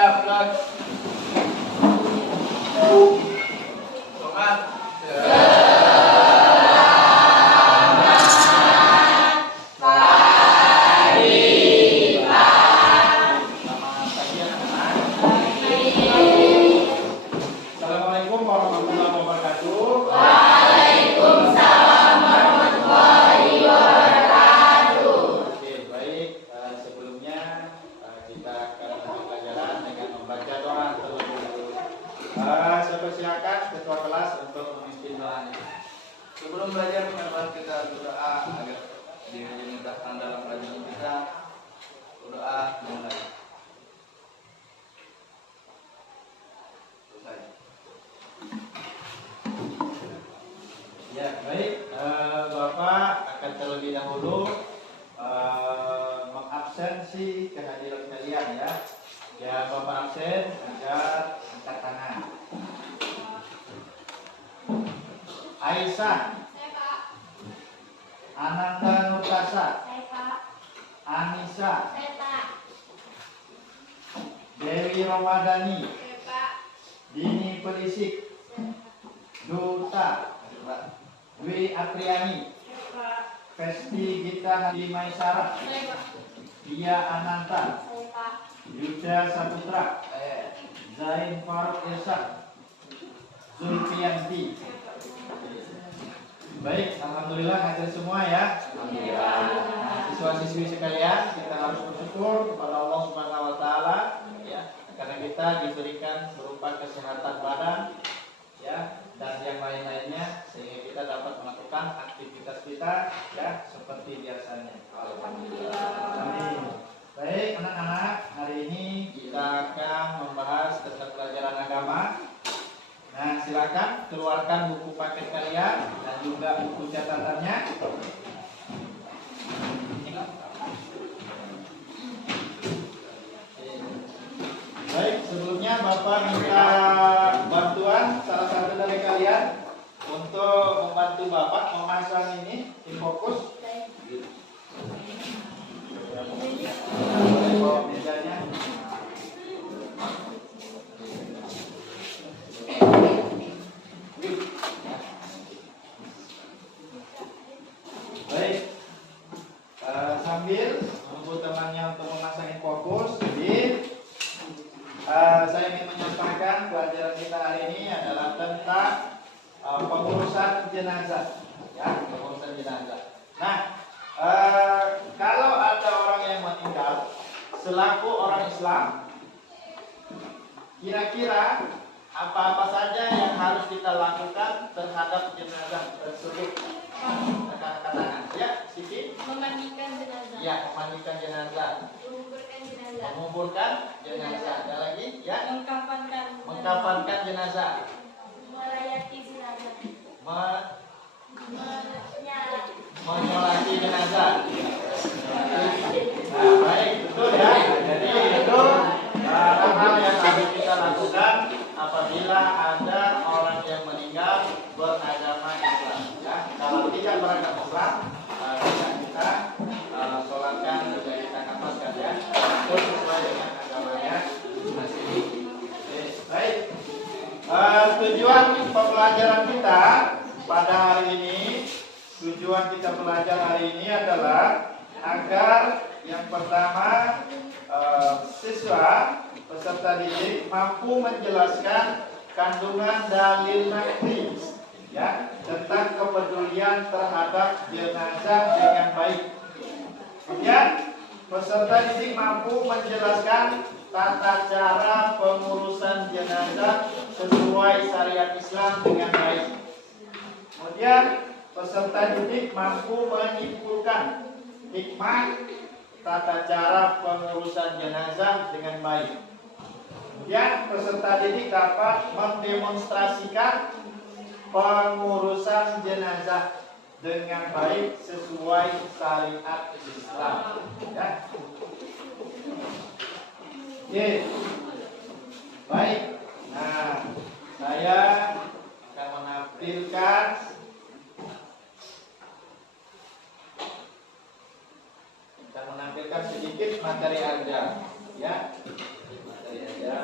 siap, Lord. Semangat. Assalamualaikum warahmatullahi wabarakatuh. Waalaikumsalam warahmatullahi wabarakatuh. Oke, baik. Sebelumnya kita akan memulai pelajaran dengan membaca doa terlebih dahulu. Saya persilakan ketua kelas untuk memimpin doanya. Sebelum belajar, mari kita berdoa agar dimudahkan dalam pelajaran kita. Berdoa mulai. Selesai. Ya, baik. Bapak akan terlebih dahulu mengabsensi kehadiran kalian ya. Ya, Bapak absen agar angkat tangan. Aisyah, Saya Pak. Ananda Nurtasa, Saya Pak. Anissa, Saya Pak. Dewi Ramadhani, Saya Pak. Dini Pelisik, Saya Duta, Dwi Apriani, Pak. Festi Gita Hadi Maisara, Saya Pak. Dia Ananta, Saya Pak. Yuda Saputra, Zain Faruk Irsyad, Zulfianti. Baik, alhamdulillah hadir semua ya. Nah, siswa-siswi sekalian, kita harus bersyukur kepada Allah Subhanahu wa taala ya, karena kita diberikan berupa kesehatan badan ya dan yang lain-lainnya sehingga kita dapat melakukan aktivitas kita ya seperti biasanya. Amin. Baik, anak-anak, hari ini kita akan membahas tentang pelajaran agama. Nah, silakan keluarkan buku paket kalian dan juga buku catatannya. Baik, sebelumnya Bapak minta bantuan salah satu dari kalian untuk membantu Bapak memasang ini infokus. Boleh bawa mejanya. Baik, sambil menunggu temannya untuk memasang fokus, jadi saya ingin menyampaikan pelajaran kita hari ini adalah tentang pengurusan jenazah, ya, pengurusan jenazah. Nah, kalau ada orang yang meninggal selaku orang Islam, kira-kira apa-apa saja yang harus kita lakukan terhadap jenazah tersebut? Angkat tangan. Ya, Siti. Memandikan jenazah. Ya, memandikan jenazah. Menguburkan jenazah. Menguburkan jenazah. Ada lagi? Ya. Mengkafankan. Mengkafankan jenazah. Merayati jenazah. Menyolati jenazah. Nah, baik, betul ya. Jadi itu hal yang harus kita lakukan apabila ada orang yang meninggal beragama Islam. Ya, kalau tidak beragama Islam, tidak kita sholatkan, tidak kita kafarkan ya. Itu sesuai dengan agamanya masing-masing. Baik. Tujuan pembelajaran kita pada hari ini, tujuan kita belajar hari ini adalah agar yang pertama siswa peserta didik mampu menjelaskan kandungan dalil naqli ya tentang kepedulian terhadap jenazah dengan baik. Kemudian peserta didik mampu menjelaskan tata cara pengurusan jenazah sesuai syariat Islam dengan baik. Kemudian peserta didik mampu menyimpulkan hikmah tata cara pengurusan jenazah dengan baik. Kemudian peserta didik dapat mendemonstrasikan pengurusan jenazah dengan baik sesuai syariat Islam. Ya. Oke. Baik. Nah, saya akan menampilkan sedikit materi ajar, ya. Materi ajar.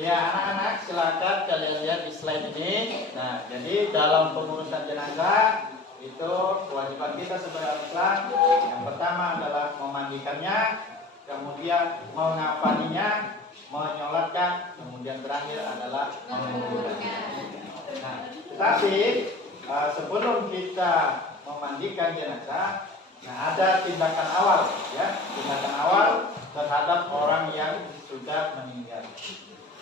Ya anak-anak silakan kalian lihat di slide ini. Nah, jadi dalam pengurusan jenazah itu kewajiban kita sebagai orang Islam yang pertama adalah memandikannya, kemudian mengafaninya, menyolatkan, kemudian terakhir adalah menguburkannya. Nah, tetapi sebelum kita memandikan jenazah, nah ada tindakan awal, ya, tindakan awal terhadap orang yang sudah meninggal.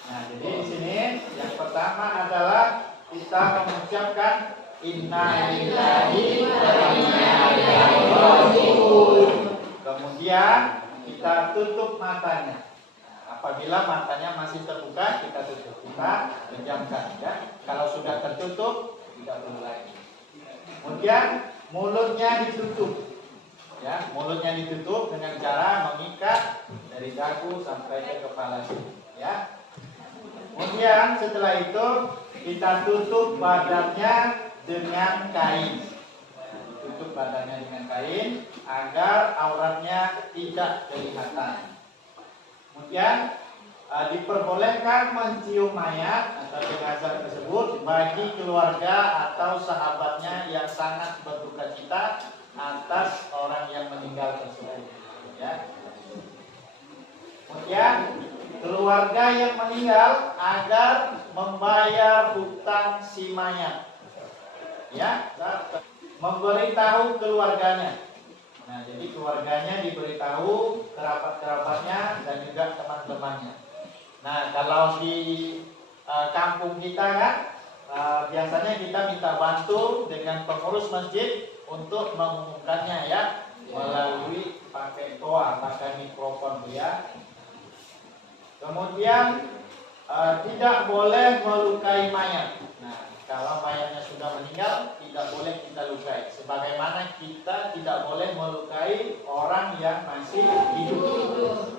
Nah, jadi di sini yang pertama adalah kita mengucapkan Inna lillahi wa inna ilaihi raji'un. Kemudian kita tutup matanya. Apabila matanya masih terbuka, kita tutup, kita pejamkan, ya. Kalau sudah tertutup, tidak perlu lagi. Kemudian mulutnya ditutup, ya, mulutnya ditutup dengan cara mengikat dari dagu sampai ke kepala, ya. Kemudian setelah itu kita tutup badannya dengan kain, tutup badannya dengan kain agar auratnya tidak kelihatan. Kemudian diperbolehkan mencium mayat atau jenazah tersebut bagi keluarga atau sahabatnya yang sangat berduka cita atas orang yang meninggal tersebut, ya. Kemudian keluarga yang meninggal agar membayar hutang si mayat, ya, memberitahu keluarganya. Nah, jadi keluarganya diberitahu, kerabat-kerabatnya dan juga teman-temannya. Nah, kalau di kampung kita kan biasanya kita minta bantu dengan pengurus masjid untuk mengumumkannya, ya, melalui pakai toa, pakai mikrofon, ya. Kemudian tidak boleh melukai mayat. Nah, kalau mayatnya sudah meninggal, tidak boleh kita lukai. Sebagaimana kita tidak boleh melukai orang yang masih hidup.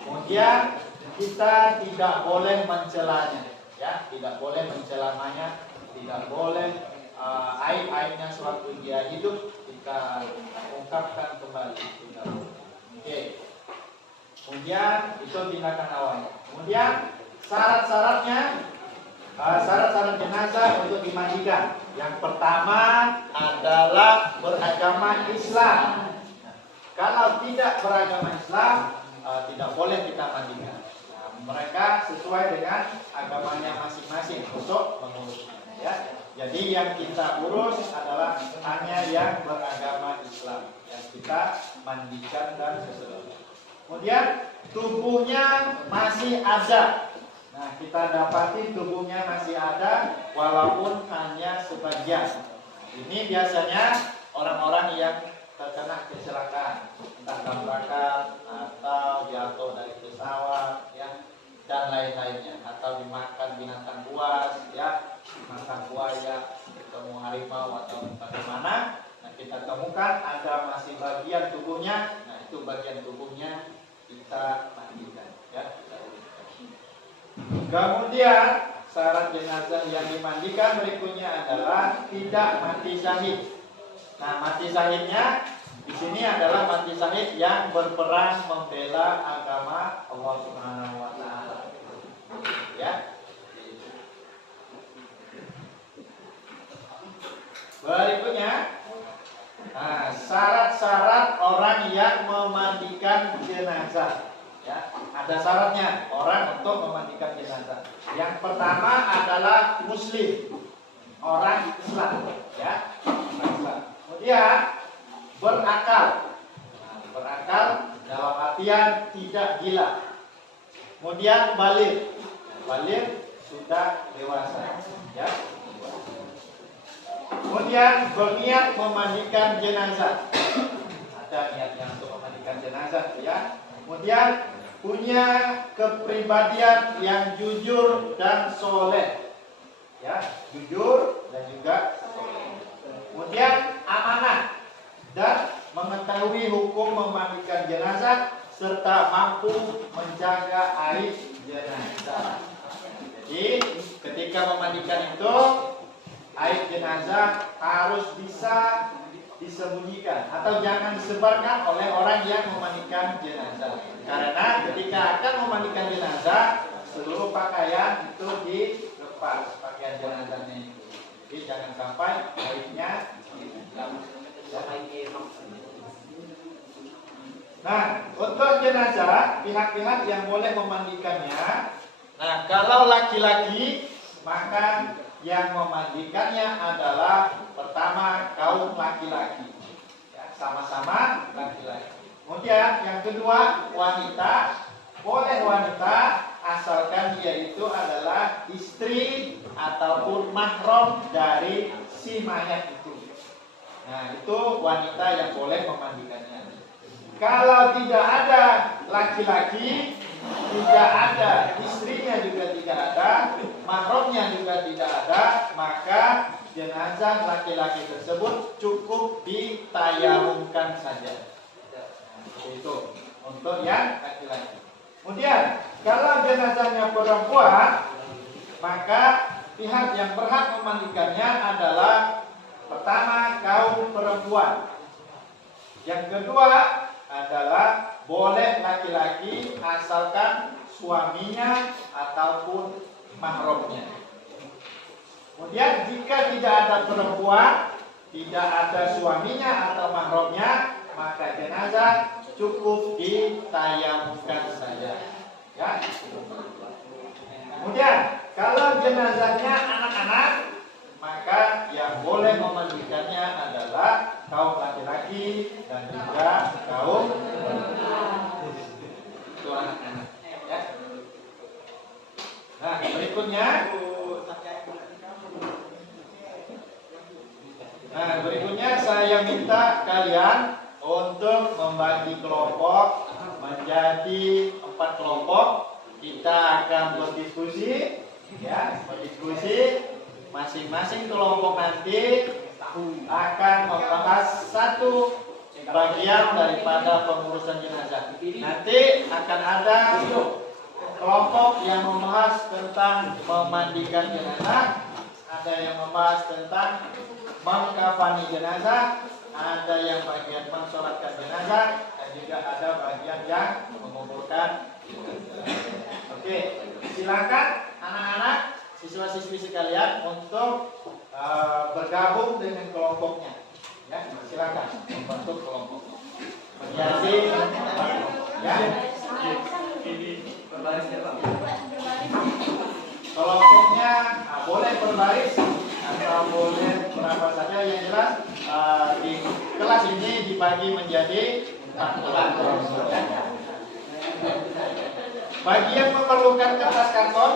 Kemudian kita tidak boleh mencelanya, ya, tidak boleh mencela mayat, tidak boleh aib-aibnya sewaktu dia hidup kita ungkapkan kembali. Oke. Kemudian itu tindakan awalnya. Kemudian syarat-syaratnya, syarat-syarat jenazah untuk dimandikan. Yang pertama adalah beragama Islam. Kalau tidak beragama Islam, tidak boleh kita mandikan. Nah, mereka sesuai dengan agamanya masing-masing untuk mengurusnya, ya. Jadi yang kita urus adalah hanya yang beragama Islam yang kita mandikan dan seterusnya. Kemudian tubuhnya masih ada. Nah, kita dapati tubuhnya masih ada walaupun hanya sebagian. Ini biasanya orang-orang yang terkena kecelakaan, entah tabrakan atau jatuh dari pesawat, ya, dan lain-lainnya, atau dimakan binatang buas, ya, makan buaya, ketemu harimau atau bagaimana. Nah, kita temukan ada masih bagian tubuhnya. Nah, itu bagian tubuhnya kita mandikan, ya. Kemudian syarat jenazah yang dimandikan berikutnya adalah tidak mati syahid. Nah, mati syahidnya di sini adalah mati syahid yang berperang membela agama Allah Subhanahu wa taala. Ya. Berikutnya, nah, syarat-syarat orang yang memandikan jenazah. Ya, ada syaratnya orang untuk memandikan jenazah. Yang pertama adalah muslim, orang Islam, ya, orang Islam. Kemudian berakal, nah, berakal dalam artian tidak gila. Kemudian baligh, baligh sudah dewasa, ya. Kemudian berniat memandikan jenazah, ada niatnya untuk memandikan jenazah, ya. Kemudian punya kepribadian yang jujur dan soleh, ya, jujur dan juga soleh. Kemudian amanah dan mengetahui hukum memandikan jenazah serta mampu menjaga aib jenazah. Jadi ketika memandikan itu aib jenazah harus bisa disembunyikan atau jangan disebarkan oleh orang yang memandikan jenazah. Karena ketika akan memandikan jenazah, seluruh pakaian itu dilepas pakaian jenazahnya itu. Jadi jangan sampai baiknya. Nah, untuk jenazah pihak-pihak yang boleh memandikannya. Nah, kalau laki-laki maka yang memandikannya adalah pertama kaum laki-laki, ya, sama-sama laki-laki. Kemudian yang kedua wanita, boleh wanita asalkan dia itu adalah istri ataupun mahram dari si mayat itu. Nah, itu wanita yang boleh memandikannya. Kalau tidak ada laki-laki, tidak ada istrinya juga tidak ada, mahramnya juga tidak ada, maka jenazah laki-laki tersebut cukup ditayamumkan saja. Itu untuk yang laki-laki. Kemudian kalau jenazahnya perempuan, maka pihak yang berhak memandikannya adalah pertama kaum perempuan. Yang kedua adalah boleh laki-laki asalkan suaminya ataupun mahramnya. Kemudian jika tidak ada perempuan, tidak ada suaminya atau mahramnya, maka jenazah cukup ditayamumkan saja. Ya. Kemudian kalau jenazahnya anak-anak, maka yang boleh memandikannya adalah kaum laki-laki dan juga kaum itu anak-anak. Ya. Nah, berikutnya saya minta kalian untuk membagi kelompok menjadi 4 kelompok. Kita akan berdiskusi, ya, masing-masing kelompok nanti akan membahas satu bagian daripada pengurusan jenazah. Nanti akan ada kelompok yang membahas tentang memandikan jenazah, ada yang membahas tentang mengkafani jenazah, ada yang bagian mensolatkan jenazah, dan juga ada bagian yang menguburkan jenazah. Oke, silakan anak-anak, siswa-siswi sekalian untuk bergabung dengan kelompoknya. Ya, silakan membentuk kelompok. Menjadi ya. Kelompoknya boleh berbaris atau boleh berapa saja, yang jelas di kelas ini dibagi menjadi 4 kelas. Bagi yang memerlukan kertas karton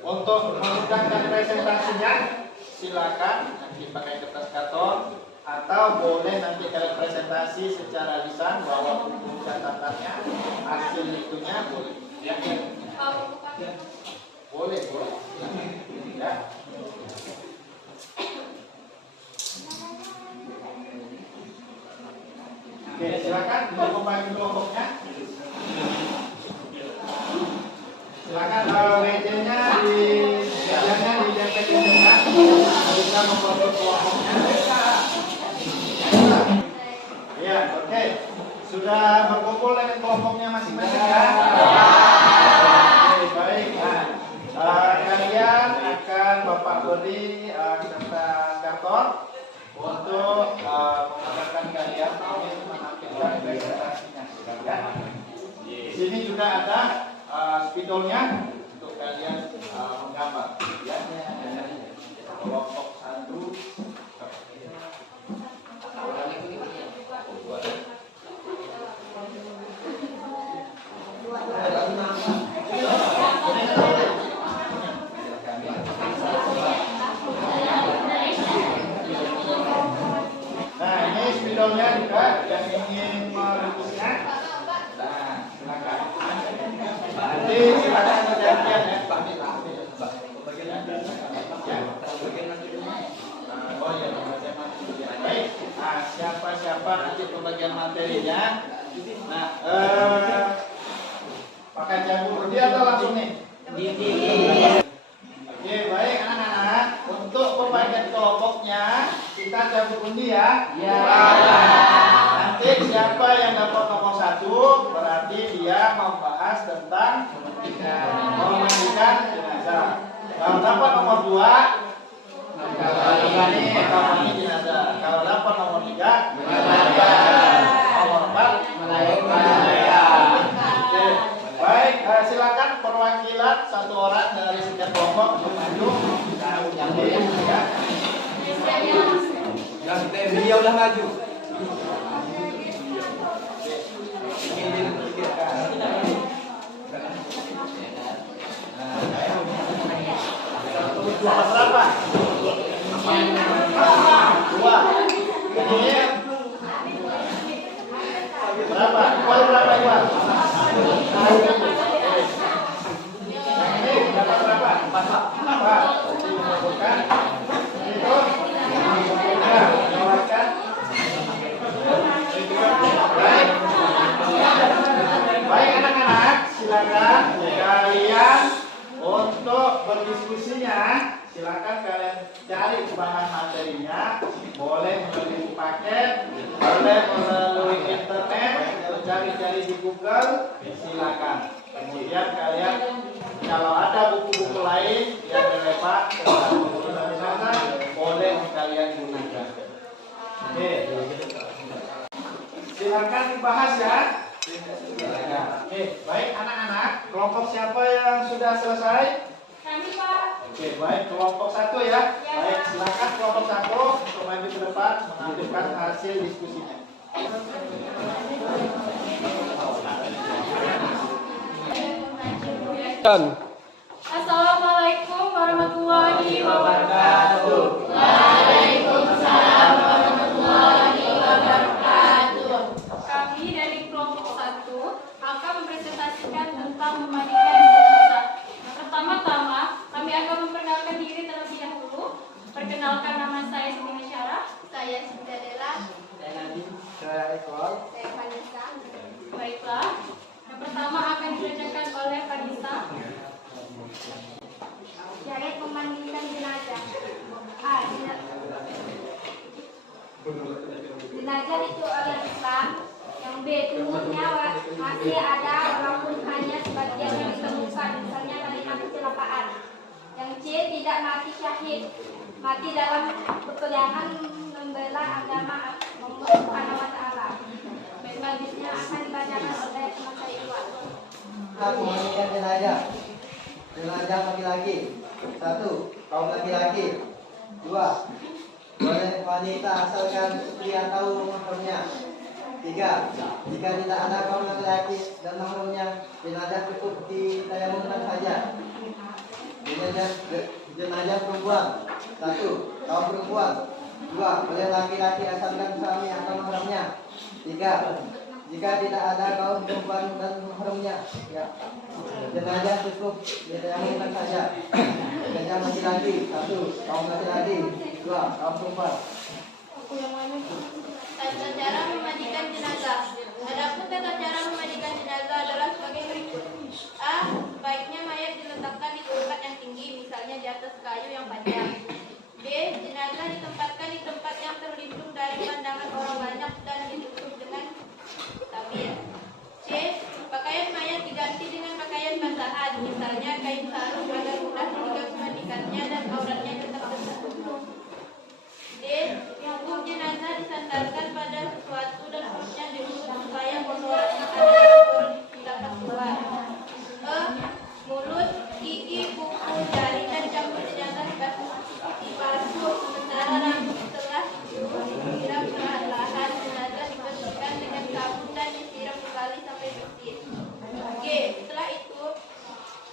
untuk mengundangkan presentasinya, silakan nanti pakai kertas karton, atau boleh nanti kalian presentasi secara lisan bahwa buku catatannya hasil itunya boleh. Ya. Boleh. Ya. Oke, silakan untuk membagi kelompoknya. Silakan meja-nya dijempet-jempetkan, bisa membentuk kelompoknya. Ya, oke. Sudah berkumpul dengan kelompoknya masing-masing ya? Oke, baik. Kalian akan Bapak beri kertas karton untuk memudahkan kalian menampilkan presentasinya. Di sini juga ada spidolnya untuk kalian menggambar. Ya. Kelompok 1. Nah, ini spidolnya juga yang ingin melukisnya. Nah, silakan. Nanti silakan bergantian ya. Oh iya, baik. Nah, siapa nanti pembagian materinya. Nah, pakai jago dia atau langsung nih? Oke, baik anak-anak. Untuk pembagian kelompoknya kita cabut undi ya. Iya. Nanti siapa yang dapat nomor 1 berarti dia membahas tentang memandikan jenazah. Kalau dapat nomor 2, ini mandi jenazah. Kalau dapat nomor 3, nomor 4, melayani. Oke. Baik, silakan perwakilan satu orang dari setiap kelompok untuk maju. Yang dia udah maju. Nomor berapa? 2. Ini berapa? Iwan berapa Iwan? Ini dapat berapa? 4. Bukan? Itu? Ya, lewatkan. Baik. Baik anak-anak, silakan kalian untuk berdiskusinya. Silakan kalian cari bahan materinya, boleh melalui paket, boleh melalui internet, atau cari-cari di Google, silakan. Kemudian kalian kalau ada buku-buku lain yang relevan tentang jenazah, boleh kalian gunakan. Oke, silakan dibahas ya. Oke, baik anak-anak, kelompok siapa yang sudah selesai? Kami Pak. Oke, baik kelompok 1 ya. Baik, silakan kelompok 1 untuk maju ke depan menunjukkan hasil diskusinya. Assalamualaikum warahmatullahi wabarakatuh. Kami dari kelompok 1 akan mempresentasikan tentang memandikan jenazah. Pertama-tama, kami akan memperkenalkan diri terlebih dahulu. Perkenalkan, nama saya Siti Syarah. Saya Cinderella. Saya Ekol. Saya Vanessa. Baiklah. Yang pertama akan dibacakan oleh Vanessa. Syariat memandikan jenazah. Jenazah itu oleh Islam. Yang B, tubuhnya masih ada walaupun hanya sebagian yang ditemukan, misalnya karena kecelakaan. Yang C, tidak mati syahid, mati dalam peperangan membela agama Allah Subhanahu wa taala. Selanjutnya akan dibacakan oleh teman saya Iwan. Memandikan jenazah. Jenazah laki-laki. 1. Kaum laki-laki. 2. Boleh wanita asalkan istri atau mahramnya. 3. Jika tidak ada kaum laki-laki dan mahramnya, jenazah cukup ditayamumkan saja. Jenazah perempuan. 1. Kaum perempuan. 2. Boleh laki-laki asalkan suami atau mahramnya. 3. Jika tidak ada kaum perempuan dan mahramnya, ya, jenazah cukup ditayamumkan saja. Jenazah laki-laki. 1. Kaum laki-laki. 2. Kaum perempuan. Tata cara memandikan jenazah. Adapun tata cara memandikan jenazah adalah sebagai berikut. A. Baiknya mayat diletakkan di tempat yang tinggi, misalnya di atas kayu yang panjang. B. Jenazah ditempatkan di tempat yang terlindung dari pandangan orang banyak dan ditutup dengan tabir. C. Pakaian mayat diganti dengan pakaian basahan, misalnya kain sarung agar mudah ketika memandikannya dan auratnya tetap tertutup. D. Tubuh jenazah disandarkan pada sesuatu dan perutnya diurut supaya kotoran yang ada di perut dapat keluar. E. Mulut, gigi, kuku, jari dan jambut jenazah dibasuh, sementara rambut setelah disiram perlahan-lahan. Jenazah dibersihkan dengan sabun dan disiram kembali sampai bersih. G. Setelah itu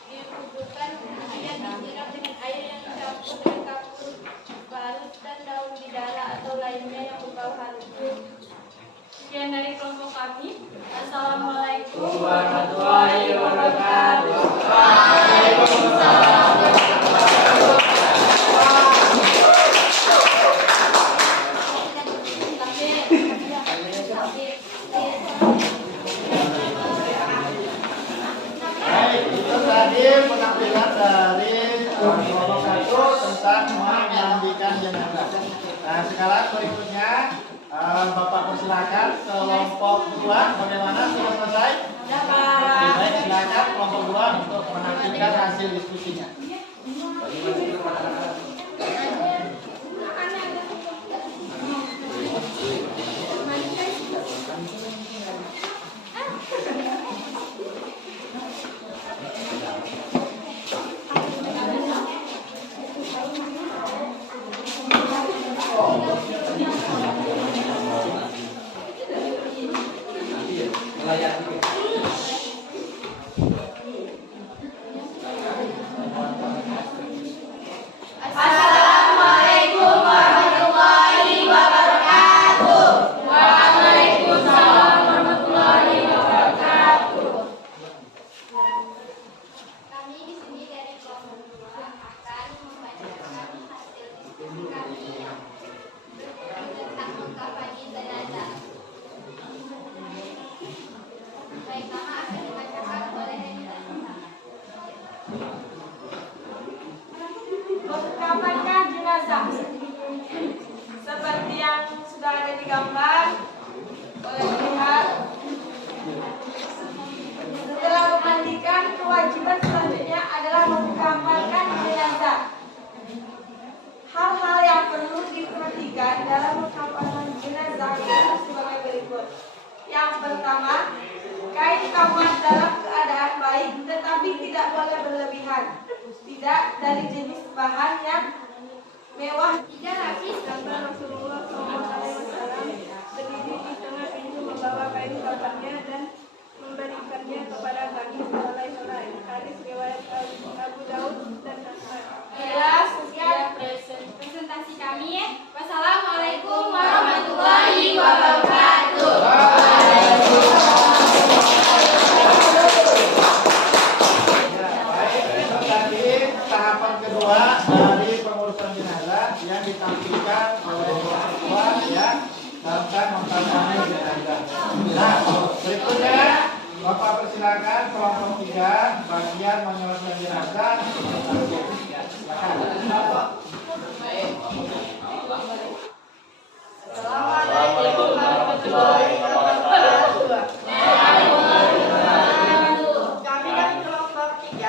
dikuburkan, kemudian disiram dengan air yang dicampur dengan kapur balut dan daun bidara atau lainnya yang berbau halus. Sekian dari kelompok kami. Assalamualaikum warahmatullahi wabarakatuh. Baik, itu tadi penampilan dari kelompok 1 tentang memandikan jenazah. Nah, sekarang berikutnya Bapak persilakan kelompok 2 bagaimana, sudah selesai? Dapat. dengarkan hasil diskusinya. Assalamualaikum warahmatullahi wabarakatuh. Waalaikumsalam warahmatullahi wabarakatuh. Kami di sini dari kelompok 2 akan membacakan hasil diskusi kami tentang mengkampanye jenazah. Baik, nama akan dibacakan oleh Renita. Mengkampanyekan jenazah seperti yang sudah ada di gambar oleh pihak. Setelah memandikan, kewajiban selanjutnya adalah mengkampanyekan jenazah. Hal-hal yang perlu diperhatikan dalam mengkampanyekan jenazah adalah sebagai berikut. Yang pertama, kain kamar dalam keadaan baik tetapi tidak boleh berlebihan. Tidak dari jenis bahan yang mewah. 3 lapis gambar Rasulullah SAW Berdiri di tengah pintu membawa kain kafannya dan memberikannya kepada kami selai-selai. Hadis riwayat Abu Daud dan Nasai. Sekian presentasi kami. Wassalamualaikum warahmatullahi wabarakatuh. Ya, baik. Besok tadi tahapan kedua dari pengurusan jenazah yang ditampilkan oleh ketua ya tentang mengkampanye jenazah. Nah, berikutnya Bapak persilakan kelompok 3 bagian menyolatkan jenazah. Ya, silakan. Assalamualaikum warahmatullahi wabarakatuh. Kami dari kelompok 3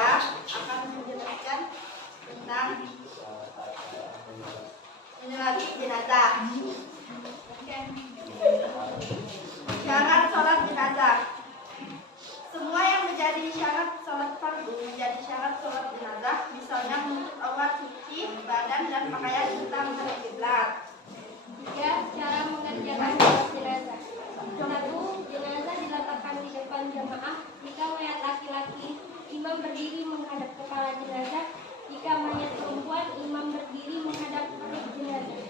akan menjelaskan tentang menyolati jenazah. Syarat sholat jenazah. Semua yang menjadi syarat sholat fardu menjadi syarat sholat jenazah, misalnya menutup aurat, suci badan dan pakaian serta menghadap kiblat. 3. Cara mengerjakan sholat jenazah. 1. Jenazah diletakkan di depan jamaah. Jika mayat laki-laki, imam berdiri menghadap kepala jenazah. Jika mayat perempuan, imam berdiri menghadap perut jenazah.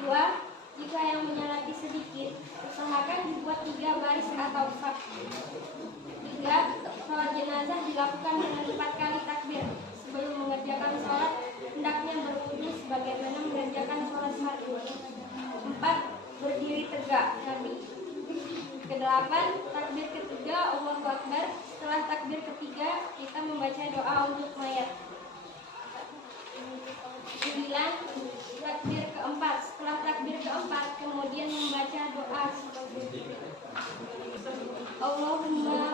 2. Jika yang menyolati sedikit, usahakan dibuat 3 baris atau saf. 3. Sholat jenazah dilakukan dengan 4 kali takbir. Sebelum mengerjakan sholat, hendaknya berwudu sebagaimana mengerjakan sholat fardu. 4. Berdiri tegak. Ke-8, takbir ketiga Allahu Akbar. Setelah takbir ketiga, kita membaca doa untuk mayat. 9. Takbir keempat. Setelah takbir keempat, kemudian membaca doa seperti Allahumma la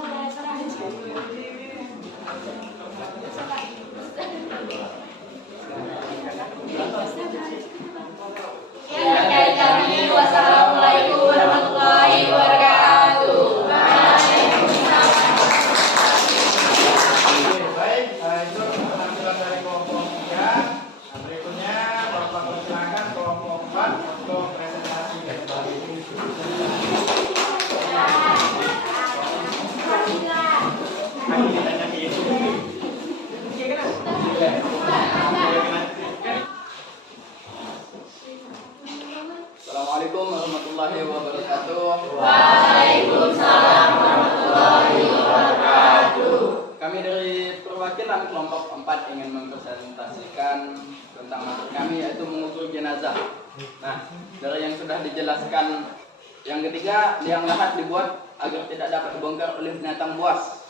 Wassalamualaikum warahmatullahi wabarakatuh. Baik, itu penampilan dari kelompok 3. Berikutnya Bapak persilakan kelompok 4 untuk presentasi kembali. Assalamualaikum warahmatullahi wabarakatuh. Waalaikumsalam warahmatullahi wabarakatuh. Kami dari perwakilan kelompok 4 ingin mempresentasikan tentang materi kami, yaitu mengukur jenazah. Nah, dari yang sudah dijelaskan, yang ketiga, liang lahat dibuat agar tidak dapat dibongkar oleh binatang buas.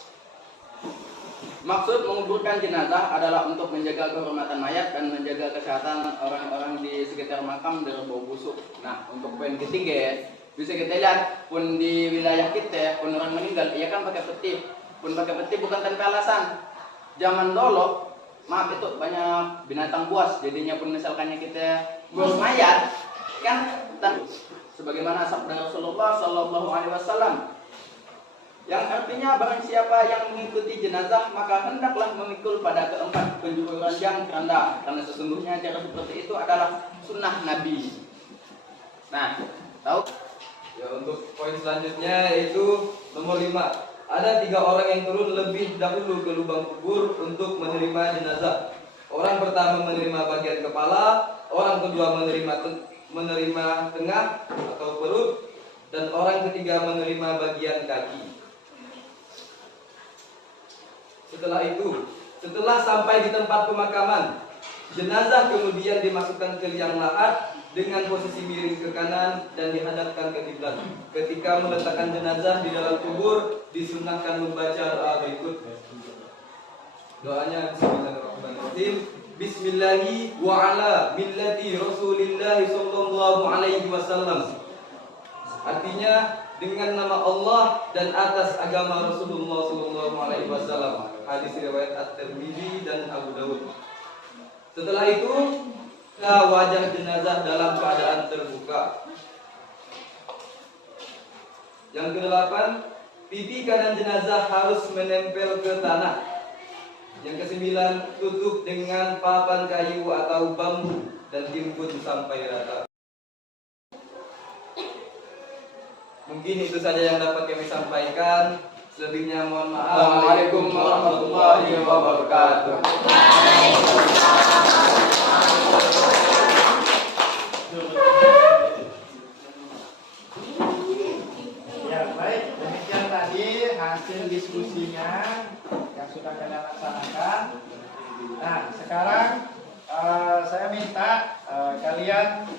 Maksud menguburkan jenazah adalah untuk menjaga kehormatan mayat dan menjaga kesehatan orang-orang di sekitar makam dari bau busuk. Nah, untuk poin ketiga, bisa kita lihat pun di wilayah kita, pun orang meninggal, ia kan pakai peti. Pun pakai peti bukan tanpa alasan. zaman dulu, maaf itu banyak binatang buas, jadinya pun misalkannya kita buas mayat, kan sebagaimana sabda Rasulullah Sallallahu Alaihi Wasallam, yang artinya barang siapa yang mengikuti jenazah maka hendaklah memikul pada keempat penjuru ranjang keranda, karena sesungguhnya cara seperti itu adalah sunnah Nabi. Nah, tahu? Ya, untuk poin selanjutnya yaitu nomor 5. Ada 3 orang yang turun lebih dahulu ke lubang kubur untuk menerima jenazah. Orang pertama menerima bagian kepala, orang kedua menerima tengah atau perut, dan orang ketiga menerima bagian kaki. Setelah sampai di tempat pemakaman, jenazah kemudian dimasukkan ke liang lahat dengan posisi miring ke kanan dan dihadapkan ke kiblat. Ketika meletakkan jenazah di dalam kubur, disunahkan membaca doa berikut. Doanya Bismillahirrahmanirrahim. Bismillahi wa ala millati Rasulillah sallallahu alaihi wasallam. Artinya dengan nama Allah dan atas agama Rasulullah sallallahu alaihi wasallam. Hadis riwayat At-Tirmidzi dan Abu Dawud. Setelah itu, wajah jenazah dalam keadaan terbuka. Yang ke-8, pipi kanan jenazah harus menempel ke tanah. Yang ke-9, tutup dengan papan kayu atau bambu dan timbun sampai rata. Mungkin itu saja yang dapat kami sampaikan. Selebihnya mohon maaf. Assalamualaikum warahmatullahi wabarakatuh. Ya, baik. Demikian tadi hasil diskusinya yang sudah kalian laksanakan. Nah, sekarang saya minta kalian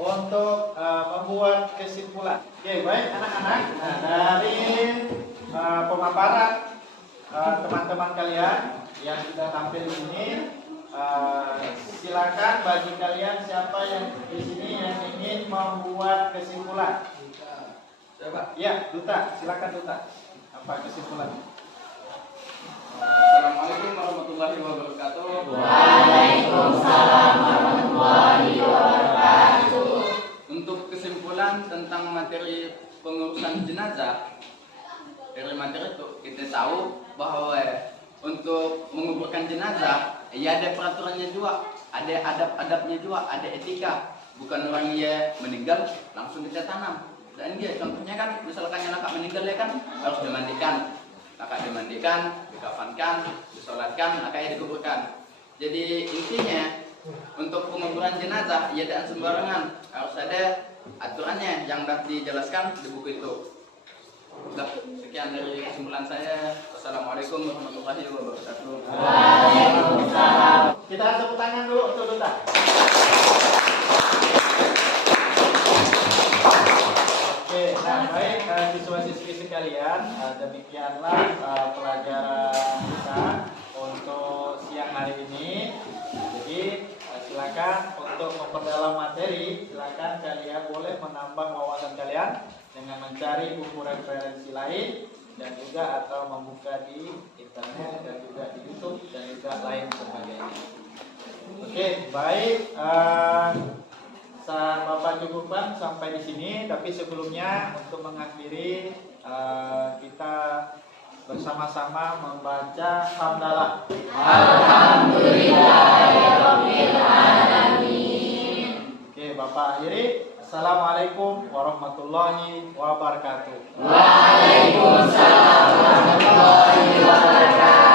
untuk membuat kesimpulan. Oke, baik anak-anak. Nah, dari pemaparan teman-teman kalian yang sudah tampil di sini, silakan bagi kalian siapa yang di sini yang ingin membuat kesimpulan. Siapa? Ya, Duta, silakan Duta. Apa kesimpulan? Assalamualaikum warahmatullahi wabarakatuh. Waalaikumsalam warahmatullahi wabarakatuh. Untuk kesimpulan tentang materi pengurusan jenazah, dari materi itu kita tahu bahwa untuk menguburkan jenazah, ya ada peraturannya juga, ada adab-adabnya juga, ada etika. Bukan orang ya meninggal langsung kita tanam. Dan dia contohnya kan, misalkan yang anak meninggal ya kan harus dimandikan, dikafankan, disolatkan, akaknya dikuburkan. Jadi intinya untuk penguburan jenazah ya dan sembarangan, harus ada aturannya yang sudah dijelaskan di buku itu. Sudah, sekian dari kesimpulan saya. Wassalamualaikum warahmatullahi wabarakatuh. Waalaikumsalam. Kita tepuk tangan dulu untuk Duta. Oke, nah baik siswa-siswi sekalian, demikianlah pelajaran kita untuk siang hari ini. Jadi silakan untuk memperdalam materi, silakan kalian boleh menambah wawasan kalian dengan mencari buku referensi lain dan juga atau membuka di internet dan juga di YouTube dan juga lain sebagainya. Oke, baik. Bapak cukupkan sampai di sini, tapi sebelumnya untuk mengakhiri kita bersama-sama membaca hamdalah. Alhamdulillahirabbil alamin. Oke, Bapak akhiri. Assalamualaikum warahmatullahi wabarakatuh. Waalaikumsalam warahmatullahi wabarakatuh.